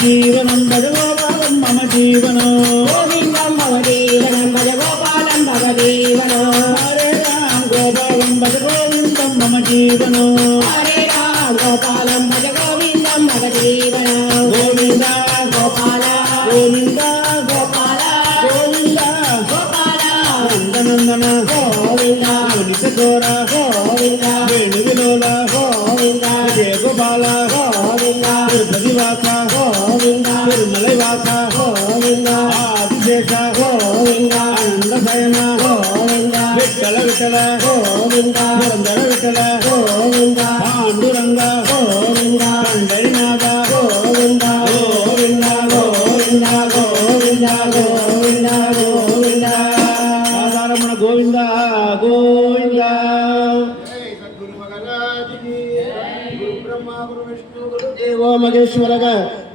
जीवनं भज गोपालं मम जीवनो गोविन्दं मम जीवनं भज गोपालं भव जीवनो हरे राम गोपालं भज गोविन्दं मम जीवनो हरे राम गोपालं भज गोविन्दं मम जीवनो गोविन्द गोपाल गोविन्द गोपाल गोविन्द गोपाल नन्दनन्दन गोविन्द नितघोर गोविन्द वेणुविलोल गोविन्द जय गोपाल गोविन्द प्रतिवास मलैवासा गोविंदा आदिशेष गोविंदा आनंदशयन गोविंदा विठ्ठल विठ्ठल गोविंदा पुरंदर विठ्ठल गोविंदा पांडुरंग गोविंदा पंढरीनाथ गोविंदा गोविंदा गोविंदा गोविंदा गोविंदा गोविंदा साधारण गोविंदा गोविंदा सद्गुरु महाराज की गुरु ब्रह्मा गुरु विष्णु गुरु देवो महेश्वर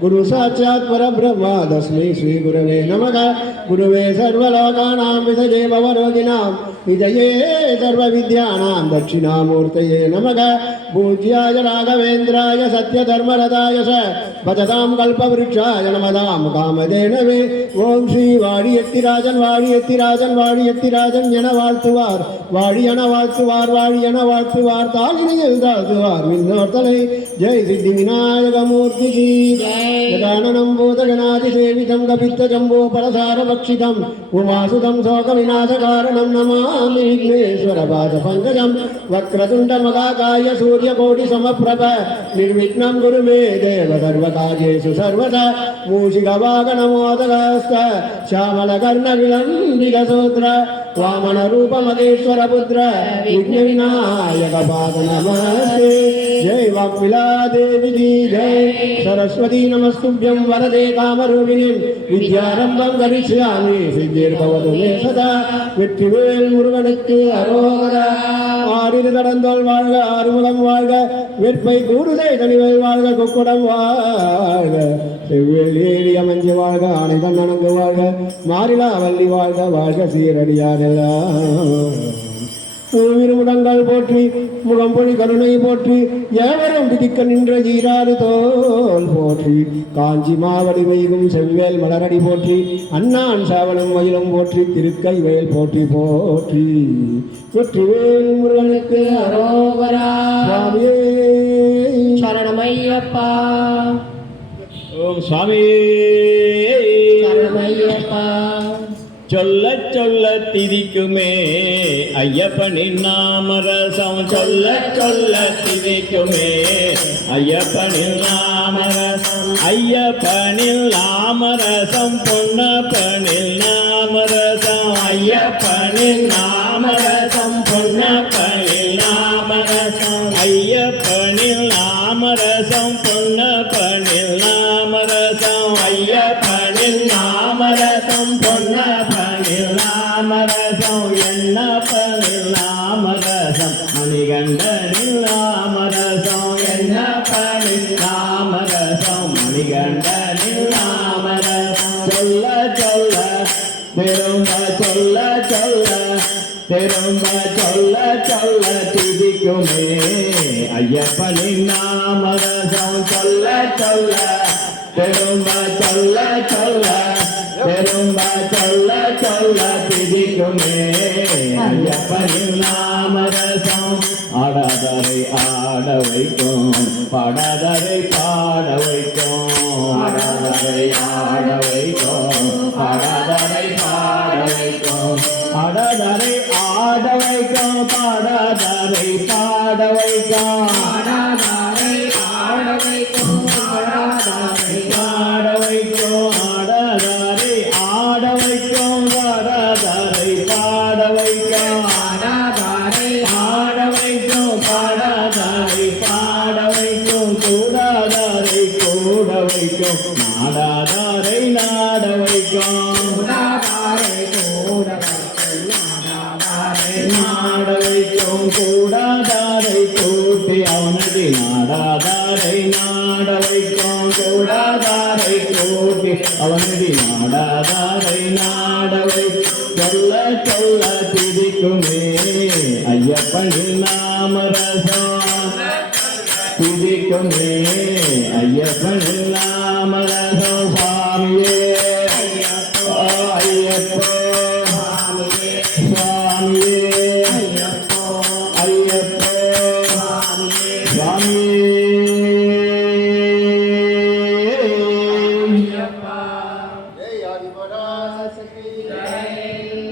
गुरु साक्षात् परब्रह्म तस्मै श्री गुरवे नमः गुरुवे सर्वलोकानां विषये भवरोगिणां विजये सर्वविद्यानां दक्षिणामूर्तये नमः पूज्याय राघवेन्द्राय सत्यधर्मरताय च भजतां कल्पवृक्षाय नमतां कामधेनवे ओम श्री वाडियत्तिराजन वाडियत्तिराजन वाडियत्तिराजन என வாழ்த்துவார் வாடி என வாழ்த்துவார் வாடி என வாழ்த்துவார் தாளினையில் தாழ்த்துவார் விண்ணோர்த்தலை ஜெய் சித்தி விநாயகமூர்த்தி ஜகானனம் பூதகணாதிசேவிதம் கபித்தஜம்போ பரசாரபக்ஷிதம் உமாசுதம் சோகவிநாசகாரணம் நமாமி விக்னேஸ்வரபாதபங்கஜம் வக்ரதுண்டமகாகாய சூரியகோடிசமப்ரப நிர்விக்னம் குரு மே தேவ சர்வகார்யேஷு சர்வதா மூஷிகவாகனமோதகஸ்த श्यामलकर्णविलम्बिकसूत्र वामनरूपमगेश्वरपुत्र विघ्नविनायकपाद नमस्ते जय वाक्मिला देवी की जय सरस्वती नमस्तुभ्यं वरदे कामरूपिणी विद्यारम्भं करिष्यामि सिद्धिर्भवतु मे सदा வெற்றிவேல் முருகனுக்கு அரோகரா ஆறிரு கடந்தோள் வாழ்க ஆறுமுகம் வாழ்க வெற்பை கூடுதை தனிவேல் வாழ்க கொக்குடம் வாழ்க செவ்வேல் ஏறி அமைஞ்சு வாழ்க ஆணை கண்ணனங்கு வாழ்க மாறிலா வள்ளி வாழ்க வாழ்க சீரடியாரெல்லாம் திருமுடங்கள் போற்றி முகம்பொழி கருணை போற்றி ஏவரும் விதிக்க நின்ற ஜீராறு தோல் போற்றி காஞ்சி மாவடி வைகும் செவ்வேல் மலரடி போற்றி அண்ணான் சாவலும் மயிலும் போற்றி திருக்கை வேல் போற்றி போற்றி வெற்றிவேல் முருகனுக்கு அரோகரா சுவாமியே சரணமையப்பா ஓம் சுவாமியே சரணமையப்பா சொல்ல சொல்ல திதிக்குமே ஐயப்பனின் நாமரசம் சொல்ல சொல்ல திதிக்குமே ஐயப்பனின் நாமரசம் ஐயப்பனில் நாமரசம் பொன்னப்பனில் நாமரசம் ஐயப்பனில் நாமரசம் பொன்னப்பனில் நாமரசம் ஐயப்பனில் நாமரசம் பொன்னப்பனில் நாமரசம் ஐயப்பனில் நாமரசம் பொன்னப்பனில் நாமரசம் எண்ணப்பனில் நாமரசம் மணிகண்டனில் நாமரசம் எண்ணப்பனில் நாமரசம் மணிகண்டனில் நாமரசம் சொல்ல சொல்ல திரும்ப சொல்ல சொல்ல திரும்ப சொல்ல சொல்ல திதிக்குமே ஐயப்பனின் நாமரசம் சொல்ல சொல்ல திரும்ப சொல்ல சொல்ல திரும்ப சொல்ல சொல்ல திதிக்குமே ஐயப்பனின் நாமரசம் ஆடாதரை ஆட வைக்கும் பாடாதரை பாட வைக்கும் ஆடாதரை ஆட வைக்கும் பாடாதரை பாட வைக்கும் ஆடாதரை ஆட வைக்கும் பாடாதரை பாட வைக்கும் ஆடாதரை ஆட வைக்கும் பாடாதரை பாட வைக்கும் ஆடாதரை ஆட வைக்கும் பாடாதரை பாட வைக்கும் ஆடாதாரை ஆட வைக்கும் பாடாதாரை பாட வைக்கும் கூடாதாரை கூட வைக்கும் நாடாதாரை நாட வைக்கும் கூடாதாரை கூட வைக்கும் நாடாதாரை நாட வைக்கும் கூடாதாரை கூட்டி அவனடி நாடாதாரை நாட வைக்கும் கூடாதாரை கூட்டி அவனடி நாடாதாரை நாட வைக்கும் சொல்ல சொல்ல திதிக்குமே ஐயப்பன் நாமரசம் திதிக்குமே ஐயப்பன் நாமரசம் சுவாமியே ஐயப்போ ஐயப்போ சுவாமியே ஐயப்போ ஐயப்போ சுவாமியே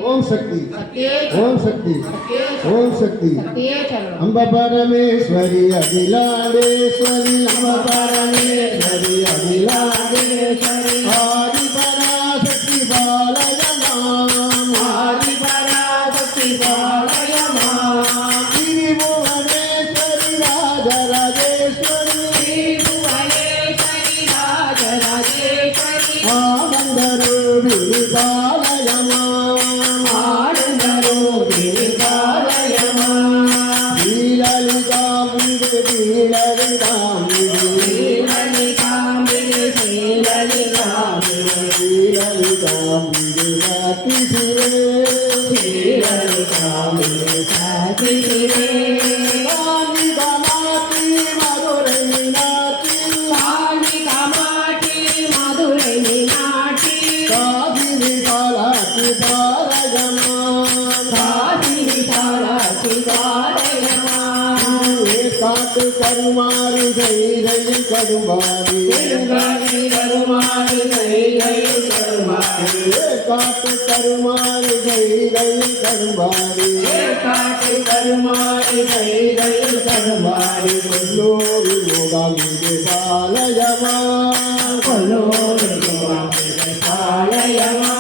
ओम शक्ति ओम शक्ति ओम शक्ति अंब परमेश्वरी अखिलांडेश्वरी अंब परमेश्वरी अखिलांडेश्वरी आदि पराशक्ति बालय मां आदि पराशक्ति बालय मां त्रिभुवनेश्वरी राजराजेश्वरी त्रिभुवनेश्वरी राजराजेश्वरी आनंदरूपिणी बालय मां கருமாறு செய்கையில் கடுமாறு கருமாறு செய்கையில் கடுமாறு காட்டு கருமாறு செய்கையில் கடுமாறு காட்டு கருமாறு செய்கையில் கடுமாறு கொல்லோரு யோகாமிகு பாலயமா கொல்லோரு யோகாமிகு பாலயமா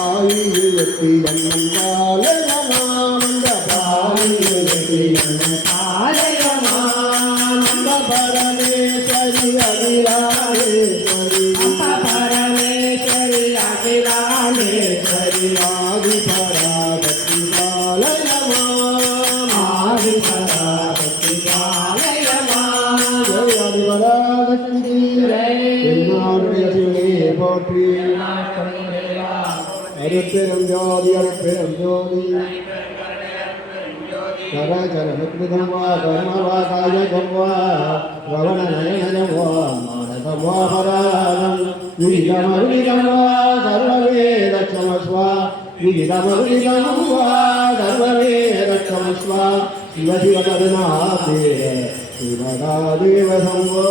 ஆயுள் எட்டி அண்ணன் பாலயமா அந்த பாயுள் எட்டி அண்ணன் பாலயமா परमेश्वरी अखिलांडेश्वरी परमेश्वरी अखिलांडेश्वरी आदि पराशक्ति बालय मां आदि पराशक्ति बालय मां जय आदि पराशक्ति जय शिवने पोற்றி अरुपेरम ज्योति करचरणकृतं वा कर्मवाकायकं वा श्रवणनयनं वा मानसं वा परागं विदितमरुदितं वा सर्ववेदक्षमस्व विदितमरुदितं वा सर्ववेदक्षमस्व शिव शिव करुणाब्धे श्रीमदादेव शम्भो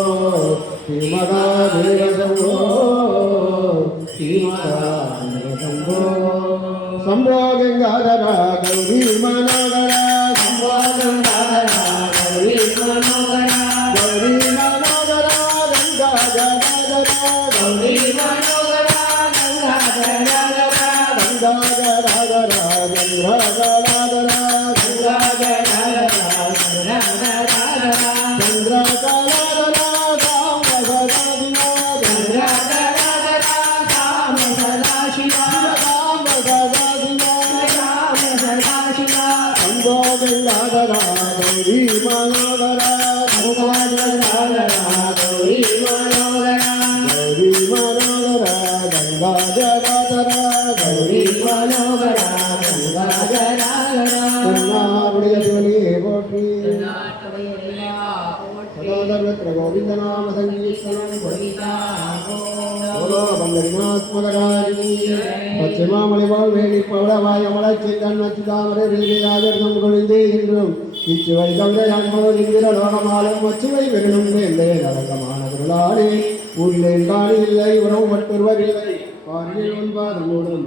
श्रीमदादेव शम्भो श्रीमदादेव शम्भो शम्भो गंगाधर गौरी मनोहर शम्भो गंगाधर गौरी मनोहर गौरी मनोहर गंगाधर गौरी मनोहर गंगाधर गंगाधर गोविंद नाम संकीर्तनं बोलो बंदरीनाथ मगराजी पश्चिमामलिवाल वेली पवड़वाय अमलचिंतन नचिदामरे रीतिराजर्गम गोविंदे इंद्रम इच्छुवै गौरयामो इंद्र लोकमालं मच्छुवै विरणुं नेल्ले नरकमानगुलारे ஊரில் காணி இல்லை உறவு மற்றொருவரில்லை காரில் ஒன்பாதமோடும்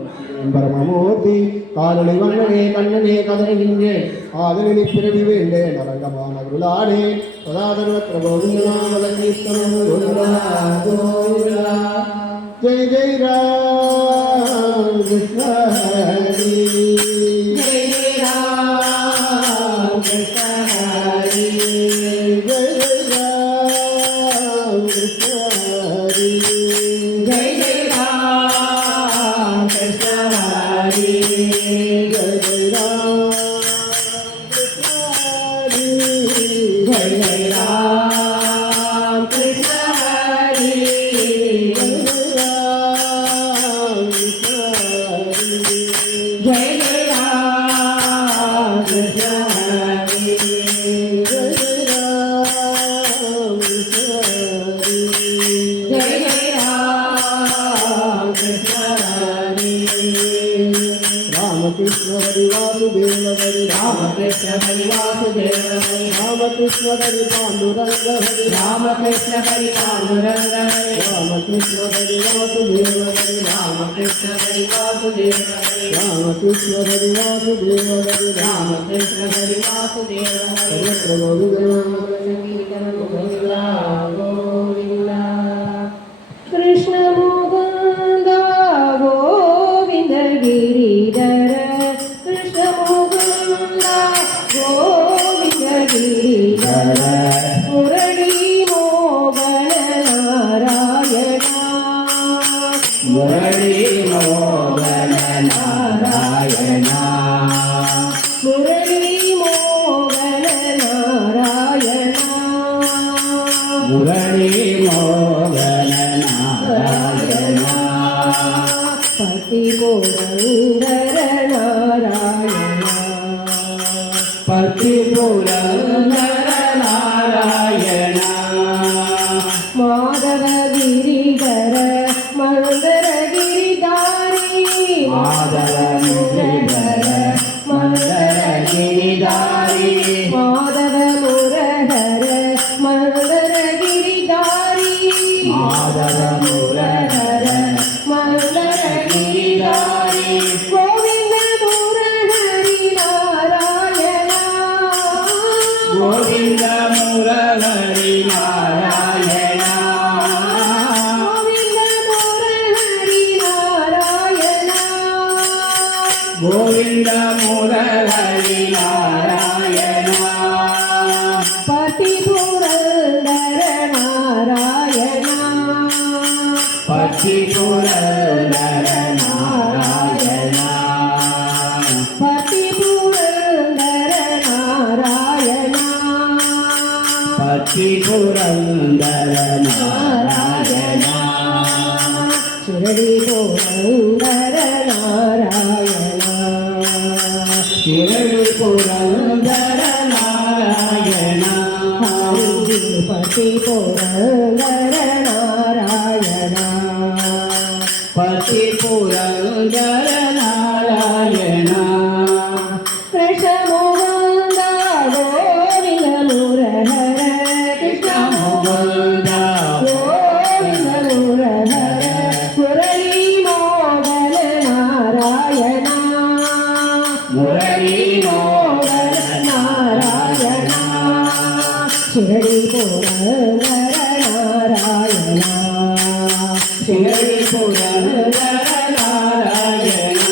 பரமமூர்த்தி காதலை வண்ணனே கண்ணனே கதறுகின்றேன் ஆதலில் பிறவி வேண்டேன் அரங்கமான குருளானே சதாதர்வத்திர கோவிந்தநாமதங்கீர்த்தனம் Jai Jai Ram Krishna Hari Krishna Hari Vasudeva Hari Rama Krishna Hari Vasudeva Hari Rama Krishna Hari Panduranga Hari Rama Krishna Hari Panduranga Hari Rama Krishna Hari Vasudeva Hari Rama Krishna Hari Vasudeva Hari Rama Krishna Hari Vasudeva Hari Rama Krishna Hari Vasudeva Hari Sarvatra Govinda Krishna Mukunda Govinda Giridhara Krishna Mukunda Govinda Giridhara Murali Mogana Narayana Murali Mogana Narayana Murali Mogana Narayana Murali Mogana Narayana Pati Purandara Narayana Pati Purandara Narayana Madhava Giridhara Mandara Giridhari Madhava Giridhara Mandara Giridhari Madhava Murahara Mandara Giridhari Madhava Murahara Mandara Giridhari Govinda Murahari Narayana Govinda Murahari Narayana Govinda Murahari Narayana Govinda Murahari Narayana Pati Purandara Narayana Pati Purandara Narayana Pati Purandara Narayana Pati Purandara Narayana Shirdi Purandara Narayana Shirdi Purandara Narayana Pati Purandara Narayana Pati Purandara Narayana Krishna Mukunda Govinda Murahara Krishna Mukunda Govinda Murahara Murali Mogana Narayana Murali Mogana Narayana Shirdi Purandara Narayana Shirdi Purandara Narayana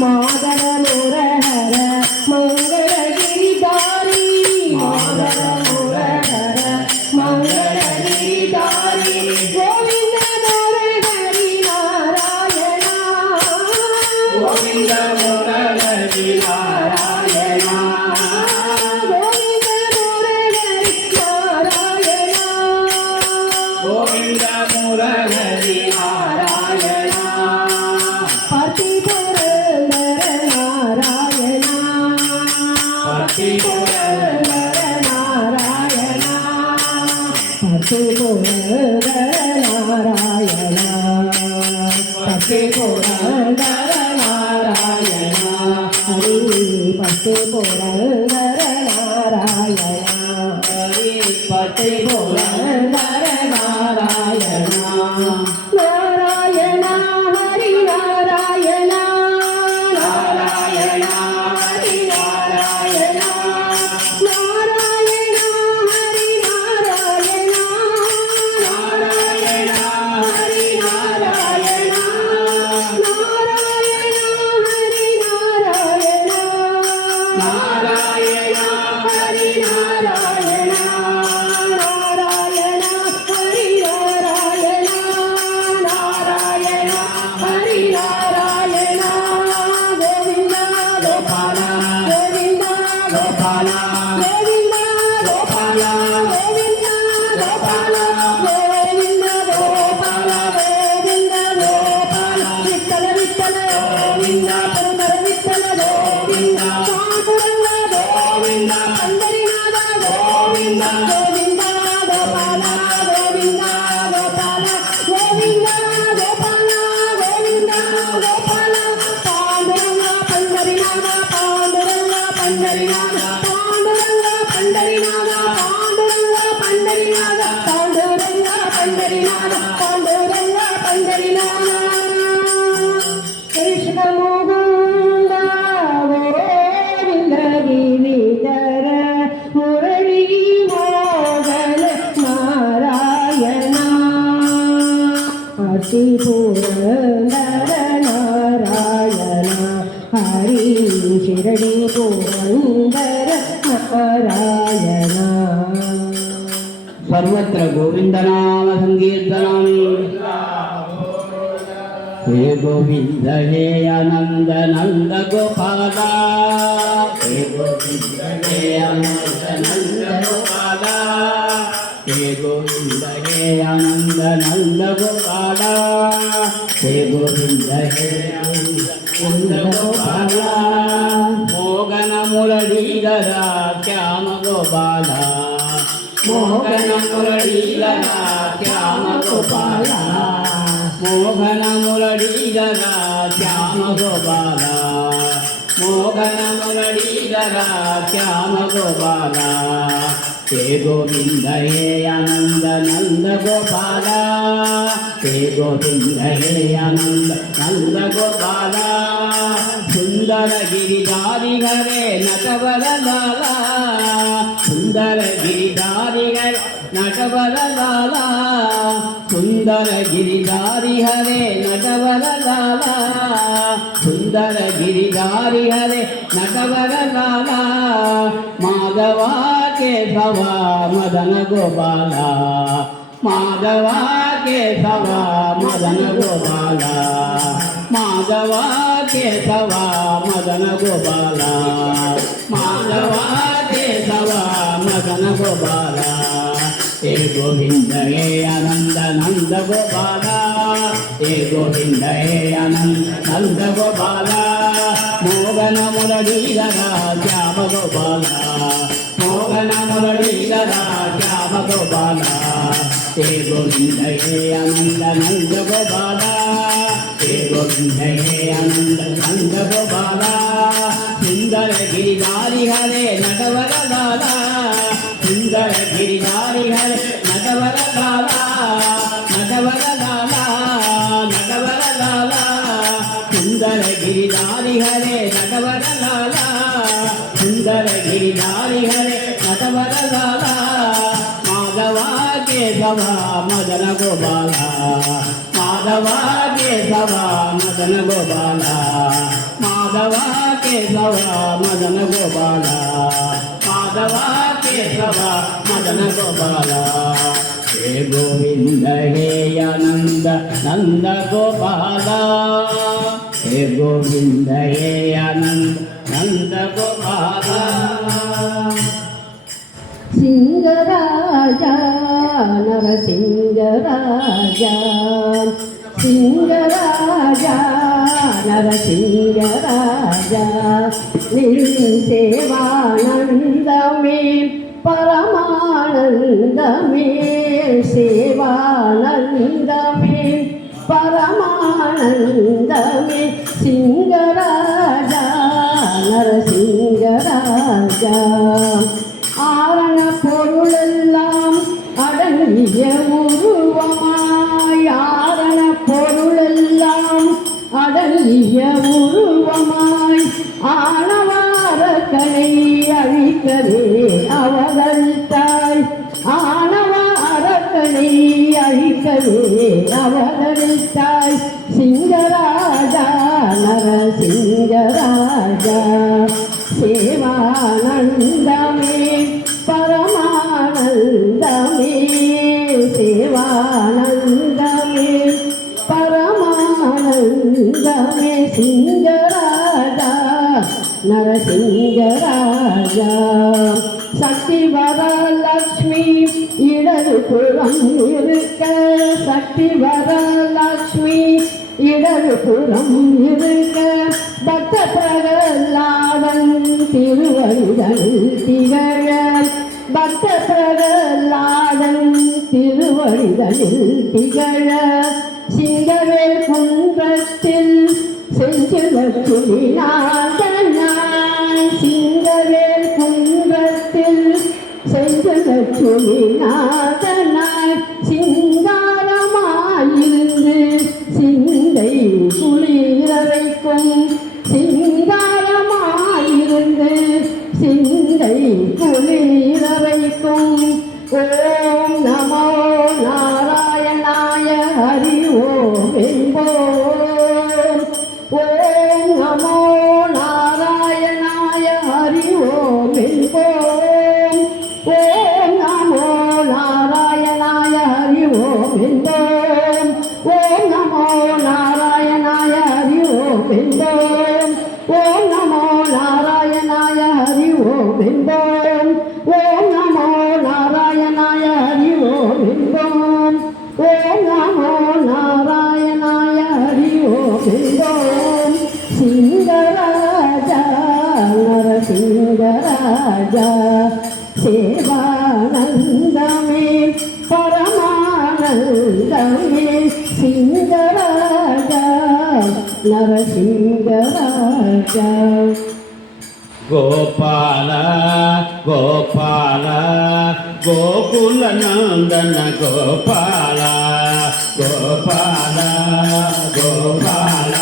Madhava Murahara Mangala Giridhari Madhava Murahara Mangala Giridhari Govinda Murahari Narayana Govinda Murahari Narayana Govinda Murahari Narayana Govinda Murahari Narayana Pati Purandara Narayana Pati Purandara Narayana Pati Purandara Narayana Pati Purandara Narayana Hari Pati Purandara Narayana Hari Pati Purandara Narayana Narayana Hari Narayana Narayana Hari Narayana Narayana Hari Narayana Narayana Hari Narayana Narayana Hari Narayana Narayana Hari Narayana Shirdi Purandara Narayana सर्वत्र गोविन्दनाम संकीर्तनम् हे गोविन्द हे आनन्द नन्द गोपाला हे गोविन्द हे आनन्द नन्द गोपाला हे गोविन्द हे आनन्द नन्द गोपाला हे गोविन्द हे आनन्द नन्द गोपाला मोगन मुरलीधरा श्याम गोपाला मोहन मुरलीधरा श्याम गोपाला मोहन मुरलीधरा श्याम गोपाला मोहन मुरलीधरा श्याम गोपाला हे गोविन्द हे आनन्द नन्द गोपाला हे गोविन्द हे आनन्द नन्द गोपाला सुन्दर गिरिधारी हरे नटवर लाला सुन्दर गिरिधारी हरे नटवर लाला सुन्दर गिरिधारी हरे नटवर लाला सुन्दर गिरिधारी हरे नटवर लाला माधवा केशवा मदन गोपाला माधवा केशवा मदन गोपाला माधवा केशवा मदन गोपाला माधवा केशवा मदन गोपाला हे गोविन्द हे आनन्द नन्द गोपाला हे गोविन्द हे आनन्द नन्द गोपाला मोहन मुरलीधरा श्याम गोपाला मोहन मुरलीधरा श्याम गोपाला हे गोविन्द हे आनन्द नन्द गोपाला हे गोविन्द हे आनन्द नन्द गोपाला सुन्दर गिरिधारी हरे नटवर लाला सुन्दर गिरिधारी हरे नटवर लाला नटवर लाला नटवर लाला सुन्दर गिरिधारी हरे नटवर लाला सुन्दर गिरिधारी हरे नटवर लाला माधवा केशवा मदन गोपाला माधवा केशवा मदन गोपाला माधवा केशवा मदन गोपाला माधवा केशवा मदन गोपाला हे गोविन्द हे आनन्द नन्द गोपाला हे गोविन्द हे आनन्द नन्द गोपाला सिंहराजा नरसिंहराजा सिंहराजा नरसिंहराजा सेवानंदमे परमानंदमे सेवानंदमे परमानंदमे सिंहराजा नरसिंहराजा ஆரண பொருளெல்லாம் அடங்கிய உருவமாய் ஆரண பொருளெல்லாம் அடங்கிய உருவமாய் ஆணவாரக்கனை அழிக்கவே அவதரித்தாய் ஆணவாரக்கனை அழிக்கவே அவதரித்தாய் சிங்கராஜா நரசிங்கராஜா सेवानंदमे परमानंदमे सेवानंदमे परमानंदमे सिंहराजा नरसिंहराजा சக்தி வரலட்சுமி இடதுபுறம் இருக்க சக்தி வரலட்சுமி இடதுபுறம் இருக்க பக்த பிரகலாதன் திருவடிகள் திகழ பக்த பிரகலாதன் திருவடிகளில் திகழ சிங்கவேல் குன்றத்தில் செஞ்சுலட்சுமி நாதனாய் சிங்கவேல் குன்றத்தில் செஞ்சுலட்சுமி நாதனாய் சிங்காரமாயிருந்து சிந்தை குளிர வைக்கும் சிங்காரமாயிருந்து சிந்தை குளிர வைக்கும் ஓம் நமோ நாராயணாய ஹரி ஓம் என்போம் ஓம் நமோ நாராயணாய నరసింగరాజా సేవానందమే పరమానందమే సింగరాజా నరసింగరాజా గోపాల గోపాల గోకుల నందన గోపాల గోపాల గోపాల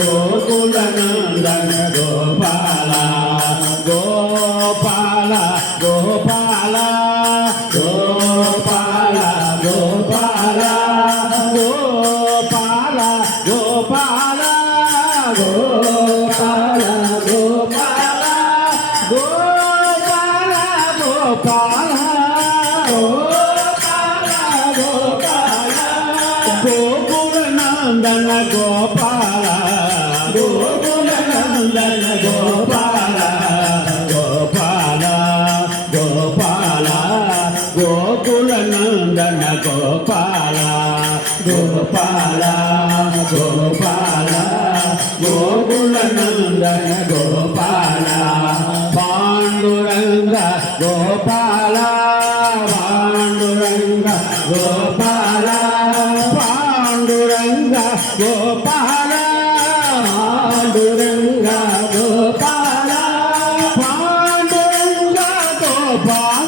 గోకుల నందన గోపాల గోపాల గోపాల గోపాల గోపాల గోపాల గోపాల గోపాల గోపాల గోపాల గోపాల గోపాల గోపాల గోకుల నందన గోపాల గోకుల నందన గోపాల గోపాల గోపాల గోకుల నందన గోపాల గోపాల గోపాల గోకుల నందన గోపాల పాండురంగ గోపాల పాండురంగ గోపాల పాండురంగ గోపాల పాండురంగ గోపాల పాండురంగ గోపాల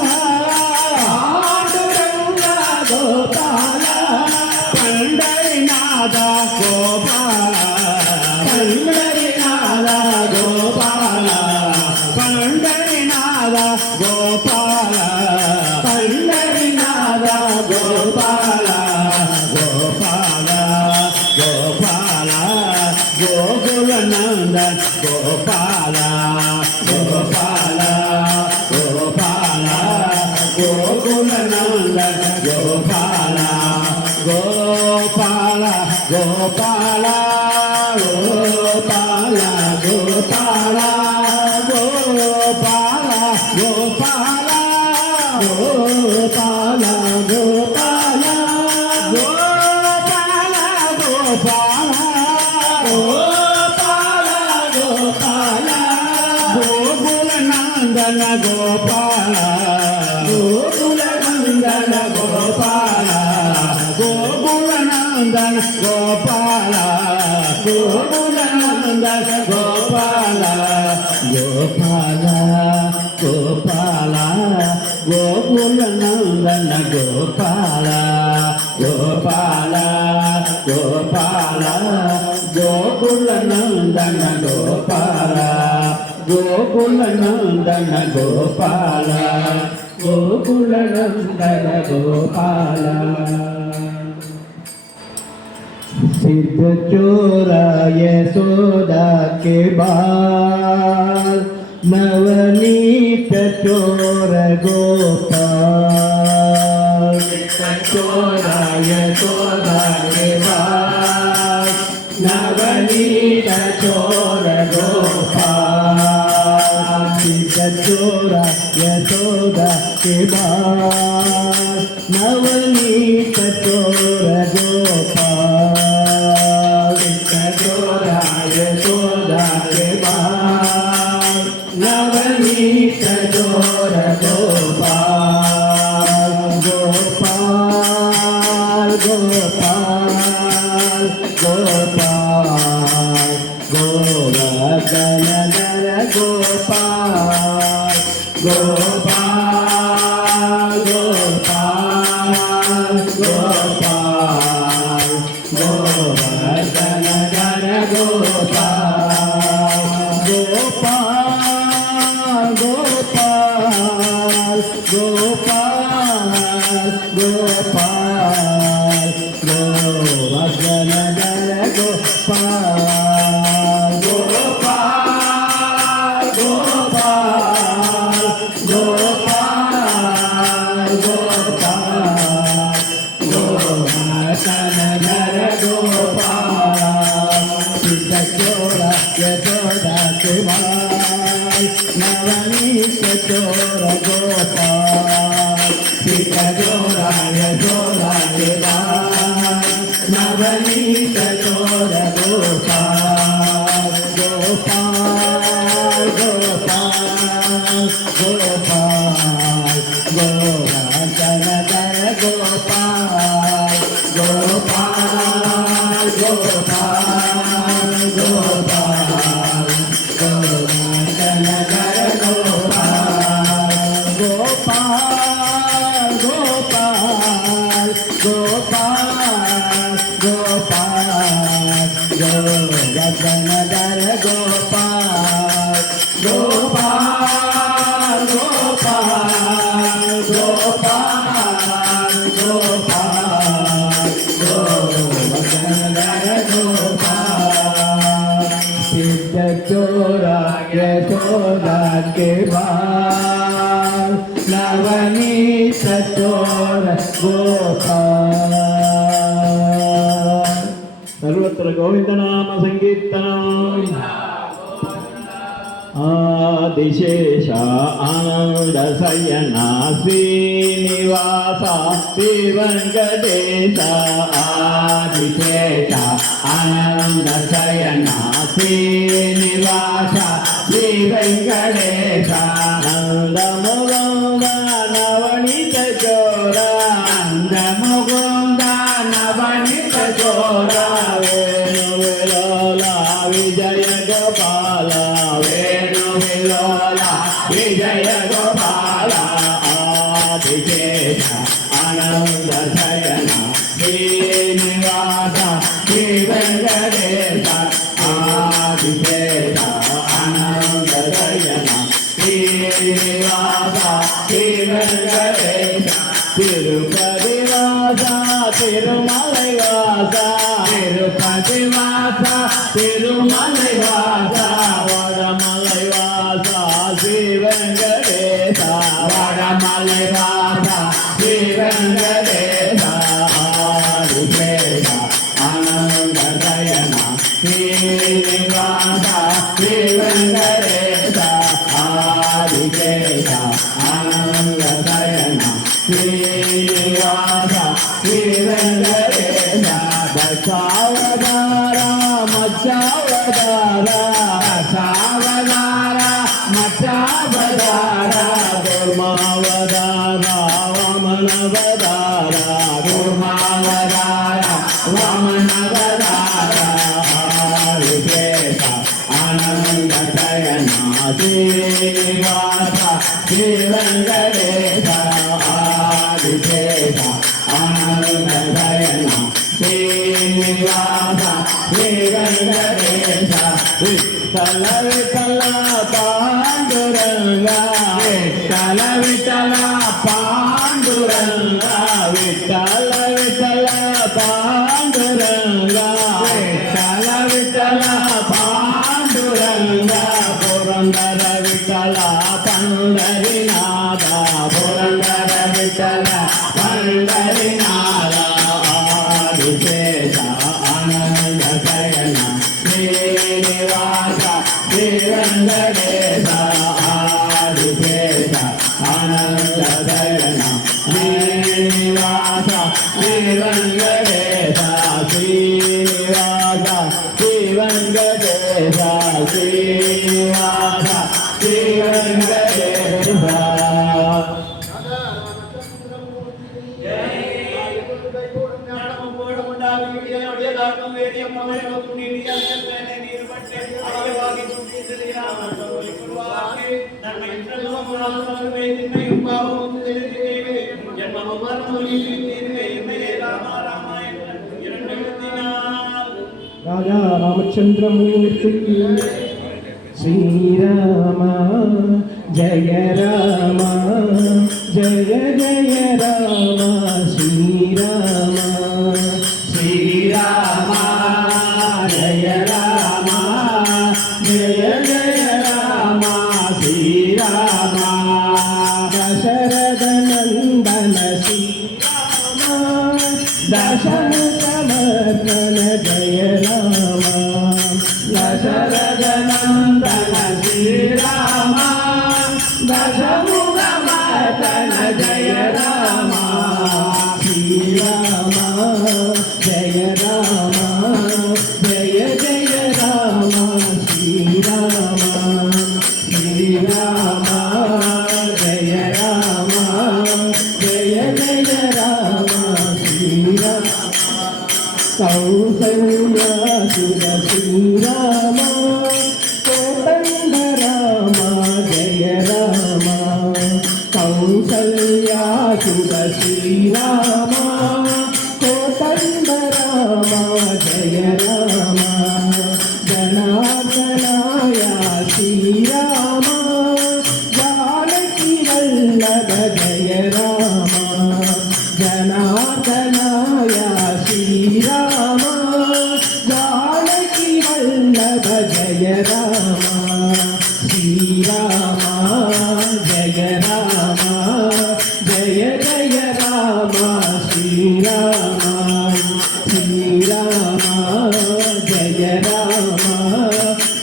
పాండురంగ గోపాల పండరినాథ గోపాల పండరినాథ గోపాల పండరినాథ గోపాల పండరినాథ గోపాల గోపాల గోపాల గోకుల నందన్ గోపాల గోపాల గోపాల గోకుల నందన్ గోపాల గోపాల గోపాల గోపాల గోపాల గోపాల గోపాల గోపాల గోపాల గోపాల గోపాల గోపాల గోపాల గోకుల నందన గోపాల గోకుల నందన గోపాల గోకుల నందన గోపాల గోకుల నందన గోపాల గోపాల గోపాల గోకుల నందన గోపాల గోపాల గోపాల గోకుల నందన గోపాల గోకుల నందన గోపాల గోకుల నందన గోపాల सिद्ध चोरा यशोदा के बाल नवनीत चोर गोपाल सिद्ध चोरा यशोदा के बाल नवनीत चोर गोपाल सिद्ध चोरा यशोदा के बाल नवनीत चोर गोपाल चोरा यशोदा के बाल नवनीत चोर गोपाल गोपाल गोपाल गोपाल गोवर्धन धर गोपाल गोपाल गोपाल गोपाल गोवर्धन धर गोपाल गोपाल गोपाल गोपाल गोपाल गोवर्धन धर गोपाल गोपाल गोपाल गोपाल गोपाल गोवर्धन धर गोपाल सिद्ध चोरा यशोदा के बाल नवनीत चोर गोपाल सिद्ध चोरा यशोदा के बाल नवनीत चोर गोपाल गोपाल गोपाल गोपाल गोपाल गोपाल गोपाल गोवर्धन गोपाल सिद्ध चोरा यशोदा के बाल नवनीत चोर गोपाल सर्वत्र गोविंदनाम संकीर्तनम् आदिशेष आनंदशयना श्रीनिवास श्रीवेंकटेश आदिशेष आनंदशयना श्रीनिवास श्रीवेंकटेश नंदमुकुंद नवनीत चोरा नंदमुकुंद नवनीत चोरा वेणुविलोला विजय गोपाल वेणुविलोला विजय गोपाल आदिशेष आनंदशयना श्रीनिवास श्रीवेंकटेश आदिशेष आनंदशयना श्रीनिवास श्रीवेंकटेश तिरुपति वासा तिरुमलै वासा तिरुपति वासा तिरुमलै वासा वडमलै वासा श्री वेंकटेश वडमलै वासा श्रीवेंकटेश आदिशेष आनंदशयना श्रीनिवास श्रीवेंकटेश आदिशेष आनंदशयना श्रीनिवास श्रीवेंकटेश दशावतारा मच्चावतारा दशावतारा मच्चावतारा कुर्मावतारा वामनावतारा कुर्मावतारा वामनावतारा आदिशेष आनंदशयना श्रीनिवास श्रीवेंकटेश आदिशेष आनंदशयना श्रीनिवास श्रीवेंकटेश विठ्ठल विठ्ठल पांडुरंगा विठ्ठल विठ्ठल पांडुरंगा विठ्ठल विठ्ठल पांडुरंगा विठ्ठल विठ्ठल पांडुरंगा पुरंदर विठ्ठल पंढरीनाथ पुरंदर विठ्ठल पंढरीनाथ आदिशेष आनंदशयना श्रीनिवास श्रीवेंकटेश आदिशेष आनंदशयना श्रीनिवास श्रीवेंकटेश श्रीनिवास श्रीवेंकटेश श्रीनिवास श्रीवेंकटेश राजा रामचंद्रमूर्ति श्रीराम जय राम जय जय राम श्रीराम श्रीराम जय राम जय जय राम श्रीराम दशरथ नंदन श्रीराम दशमुखमर्दन जय राम दशरथ नंदन श्रीराम दशमुखमर्दन जय राम श्रीराम जय राम जय जय राम श्रीराम श्रीराम जय राम जय जय राम श्रीराम कौसल्यासुर श्रीराम कोदण्ड राम जय राम राम जानकी वल्लभ जय राम जनार्दनाय श्रीराम जानकी वल्लभ जय राम श्रीराम जय राम जय जय राम श्रीराम श्रीराम जय राम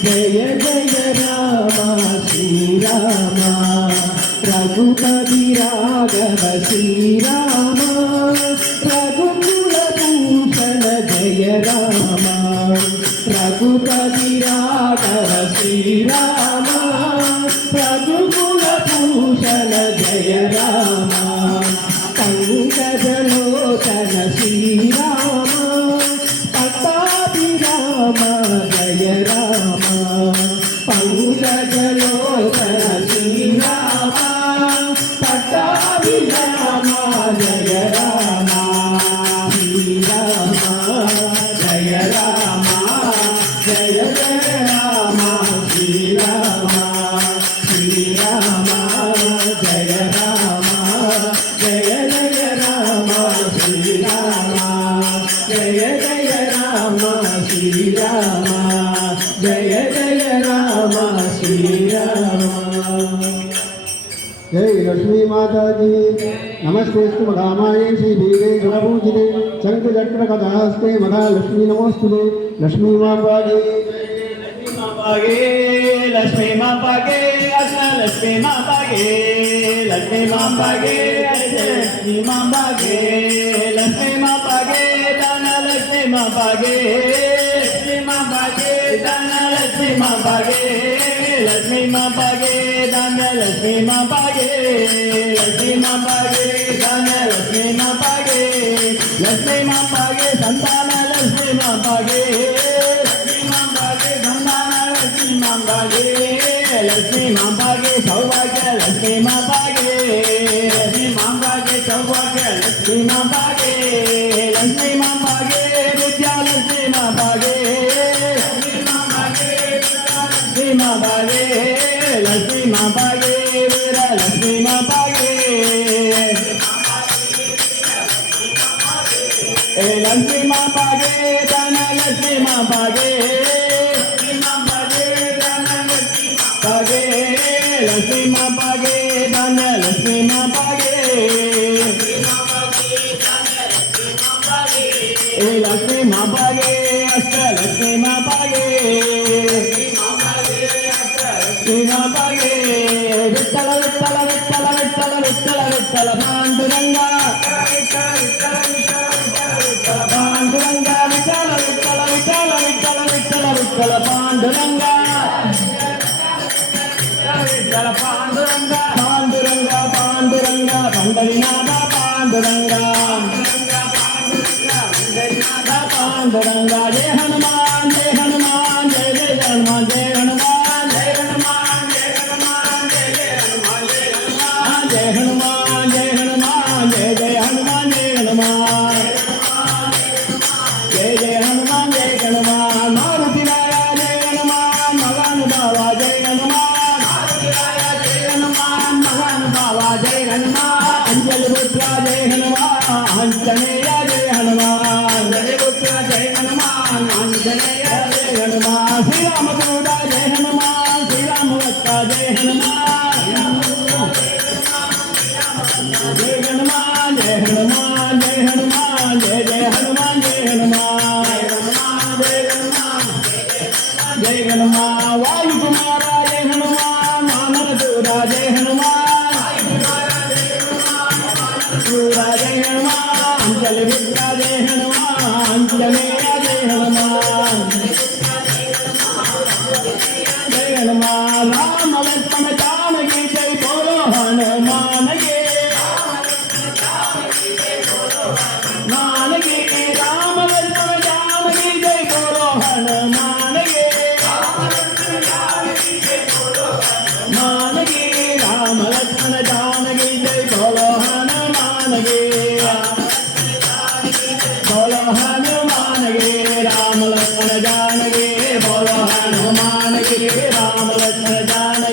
जय जय राम श्रीराम रघुपति राघव श्रीराम रघुकुल भूषण जय राम रघुपति राघव श्रीराम रघुकुल भूषण जय राम पंकजलोचन श्रीराम पट्टाभिराम जय राम पंकजलोचन श्रीराम पट्टाभिराम जय राम श्रीराम जय राम जय जय राम श्रीराम श्रीराम जय राम जय जय राम श्रीराम जय जय राम श्रीराम जय जय राम श्रीराम जय लक्ष्मी माता की नमस्तेस्तु महामाये श्री देवे गुणपूजिते शंख चक्र कथास्ते महालक्ष्मी नमोस्तुते लक्ष्मी माता की लक्ष्मी माँ पागे अच्छा लक्ष्मी माँ पागे लक्ष्मी माँ पागे लक्ष्मी माँ पागे लक्ष्मी माँ पागे दाना लक्ष्मी माँ पागे लक्ष्मी माँ पागे दाना लक्ष्मी माँ पागे लक्ष्मी माँ पागे दाना लक्ष्मी माँ पागे लक्ष्मी माँ पागे दाना लक्ष्मी माँ पागे लक्ष्मी माँ पागे संतान लक्ष्मी माँ पागे लक्ष्मी माँ पागे संतान लक्ष्मी माँ पागे लक्ष्मी माँ पागे सौभाग्य लक्ष्मी माँ पागे लक्ष्मी माँ पागे सौभाग्य लक्ष्मी माँ पागे लक्ष्मी माँ पागे विद्या लक्ष्मी माँ पागे लक्ष्मी माँ पागे लक्ष्मी माँ पागे लक्ष्मी माँ पागे वीरा लक्ष्मी माँ पागे लक्ष्मी माँ पागे दाना लक्ष्मी माँ पागे पागे लक्ष्मी माँ पागे दाना लक्ष्मी माँ पागे लक्ष्मी माँ पागे अष्ट लक्ष्मी माँ पागे माँ पागे विठ्ठल विठ्ठल विठ्ठल विठ्ठल विठ्ठल विठ्ठल पांडुरंगा पांडुरंगा विठ्ठल विठ्ठल विठ्ठल विठ्ठल विठ्ठल विठ्ठल पांडुरंगा पांडुरंगा पांडुरंगा पांडुरंगा पंढरीनाथ पांडुरंगा पांडुरंगा जय हनुमान जय हनुमान जय जय हनुमान जय हनुमान जय हनुमान जय हनुमान जय जय हनुमान जय हनुमान जय हनुमान जय हनुमान जय जय हनुमान जय हनुमान जय जय हनुमान जय हनुमान मारुति राया जय हनुमान भगवान बाबा जय हनुमान महान बाबा जय हनुमान अंजलि पुत्र जय हनुमान अंजनेय जय हनुमान अंजलि पुत्र जय हनुमान अंजनेय जय हनुमान श्री राम दूता जय हनुमान श्री राम भक्त जय हनुमान जय हनुमान जय हनुमान जय हनुमान जय जय हनुमान जय हनुमान जय हनुमान जय हनुमान वायु कुमारा जय हनुमान मानव दूता जय हनुमान जय हनुमान अंजलि पुत्र जय हनुमान अंजनेय जय हनुमान जय हनुमान राम लक्ष्मण जानकी जय बोलो हनुमान के मान के राम लक्ष्मण जानकी जय बोलो हनुमान के मान के राम लक्ष्मण जानकी जय बोलो हनुमान के बोलो हनुमान के राम लक्ष्मण जानकी बोलो हनुमान के राम लक्ष्मण जानकी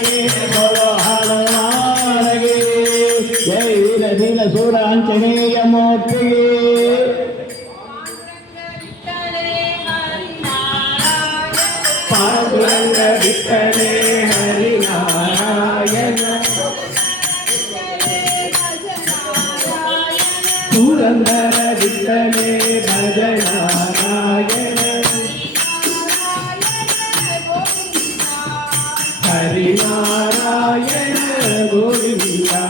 त्रिपुराञ्जनेयमूर्तिः पांडुरंग विठ्ठले हरि नारायण पुरंदर विठ्ठले भज नारायण हरि नारायण गोविंदा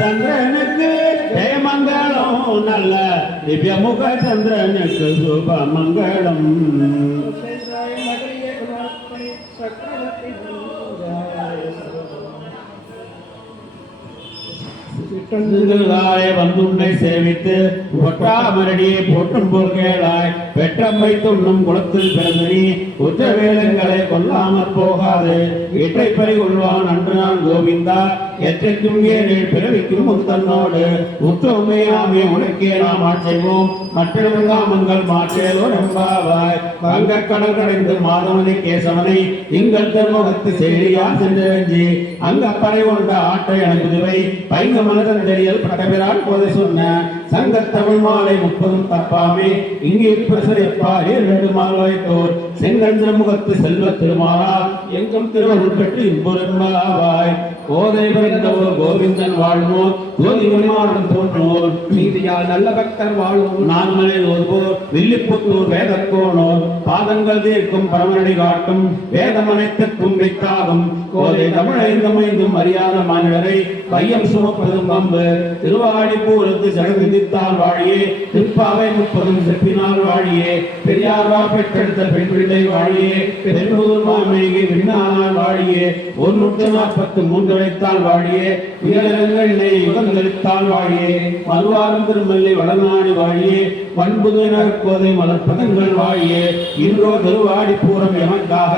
चंद्रனுக்கு ஜெயமங்கலம் நல்ல திவ்யமுக சந்திரனுக்கு சுபமங்கலம் வந்துன்னை சேவித்து ஒட்டாமரடியை போற்றும் போல் கேளாய் பெற்றம்மை துண்ணும் குளத்தில் பிறந்தனி உத்தவேலங்களை கொல்லாமற் போகாது இற்றை பறி கொள்வான் அன்று நான் கோவிந்தா எற்றைக்கும் ஏனில் பிறவிக்கும் முத்தன்னோடு உத்தமையாமே உனக்கே நாம் ஆட்சைவோம் மற்றவங்காமங்கள் மாற்றேலோ நம்பாவாய் வங்க கடல் கடைந்து மாதவனை கேசவனை எங்கள் திருமுகத்து செயலியா சென்றி அங்கப்பறை கொண்ட ஆற்றை அனுப்புதுவை பைங்க மனதன் தெரியல் பட்டபிரான் போதை சொன்ன சங்கத்தமிழ் மாலை 30 தப்பாமே இங்கே பிரசரிப்பார் 2 மால்வாய்த்தோர் செங்கல் திருமுகத்து செல்வ திருமாலா எங்கும் திருவருள் பெற்று இன்புறம்பாவாய் கோதை பிறந்தோர் கோவிந்தன் வாழ்வோ கோதி விமானம் தோன்றோர் நீதியால் நல்ல பக்தர் வாழ்வோம் நான்மலை ஓர்வோர் வில்லிப்புத்தூர் வேதக்கோனோர் பாதங்கள் தீர்க்கும் பரமனடி காட்டும் வேதம் அனைத்துக்கும் வைத்தாகும் கோதை தமிழைந்தும் அறியாத மாநிலரை பையம் சுமப்பதும் வம்பு திருவாடிப்பூரத்து ஜெகத் விதித்தால் வாழியே திருப்பாவை 30 செப்பினால் வாழியே பெரியார்வா பெற்றெடுத்த பெண் பிள்ளை வாழியே பெரும்பூர் மாமேகி விண்ணானால் வாழியே 143 உழைத்தால் வாழியே உயரங்களை யுகங்களித்தால் வாழியே மறுவாரம் திருமல்லி வடநாடு வாழியே பண்புதினர் கோதை மலர்பதங்கள் வாழியே இன்றோ திருவாடி பூரம் எமக்காக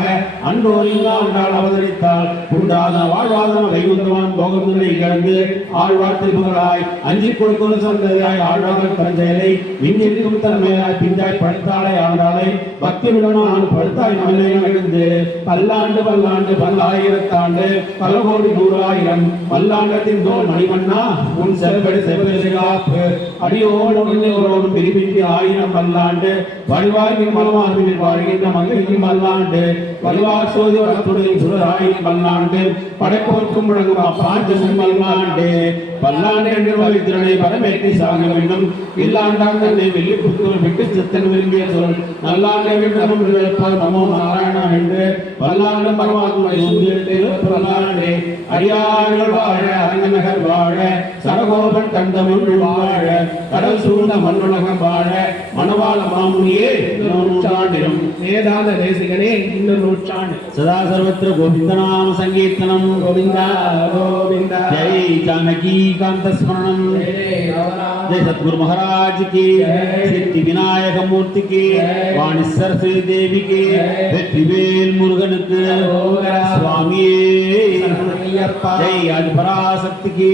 அன்றோ இங்காண்டால் அவதரித்தால் உண்டாத வாழ்வாதன வைகுந்தவான் போகமுதலை கிடந்து ஆழ்வார்த்தை புகழாய் அஞ்சி கொடுக்கும் சந்ததியாய் ஆழ்வார்கள் பரஞ்செயலை விஞ்சிருக்கும் தன்மையாய் பிஞ்சாய் படுத்தாளை ஆண்டாளை பக்தியுடனான் படுத்தாய் மலை எழுந்து பல்லாண்டு பல்லாண்டு பல்லாயிரத்தாண்டு பல கோடி 100,000 பல்லாண்டத்தின் தோல் மணிமண்ணா உன் செல்வடி செவ்வெளி காப்பு அடியோடு பிரிப்பின்றி 1000 பல்லாண்டு வழிவாங்கி மலமார்பில் வாழ்கின்ற மங்கையும் பல்லாண்டு வழிவார் சோதி வளத்துடைய சுரராயின் பல்லாண்டு படைப்போர்க்கும் முழங்கும் பாஞ்ச பல்லாண்டு பல்லாண்டு என்று வலித்திரனை பரமேற்றி சாக வேண்டும் இல்லாண்டான் தன்னை வெள்ளிப்புத்தூர் விட்டு சித்தன் விரும்பிய சொல் நல்லாண்டை விட்டமும் நமோ நாராயணா என்று பல்லாண்டு பரமாத்மை பல்லாண்டே அடியார்கள் வாழ அரங்கநகர் வாழ சடகோபன் கந்தமிழ் வாழ கடல் சூழ்ந்த மண்ணுலகம் வாழ மணவாள மாமுனியே நூற்றாண்டிலும் வேதாந்த தேசிகனே இன்னும் நூற்றாண்டு சதா சர்வத்திர கோவிந்த நாம சங்கீர்த்தனம் கோவிந்தா கோவிந்தா ஜெய் ஜானகி कांत स्मरणम जय सतगुरु महाराज की सिद्धि विनायक मूर्ति की वाणी सरस्वती देवी की வெற்றிவேல் முருகனுக்கு சுவாமியே ஜெய் ஆதிபராசக்தி की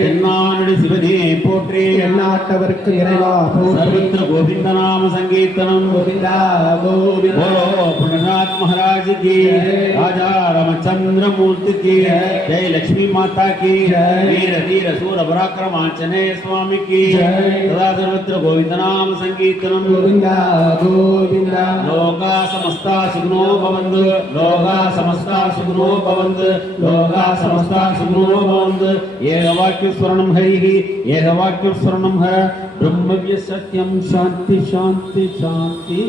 தென்னாடு சிவனே போற்றி எண்ணாட்டவர்க்கு இறைவா சர்வத்திர கோவிந்த நாம சங்கீர்த்தனம் கோவிந்தா கோவிந்தா बोलो पुण्यनाथ महाराज की राजा रामचंद्र मूर्ति की जय लक्ष्मी माता की वीर वीर सूर पराक्रम आंजनेय स्वामी की जय तदा सर्वत्र गोविन्दनाम संकीर्तनं गोविन्द गोविन्द लोका समस्ता सुखिनो भवन्तु लोका समस्ता सुखिनो भवन्तु लोका समस्ता सुखिनो भवन्तु एकवाक्यस्मरणं हरिः एकवाक्यस्मरणं हर ब्रह्मव्य सत्यं शान्ति शान्ति शान्ति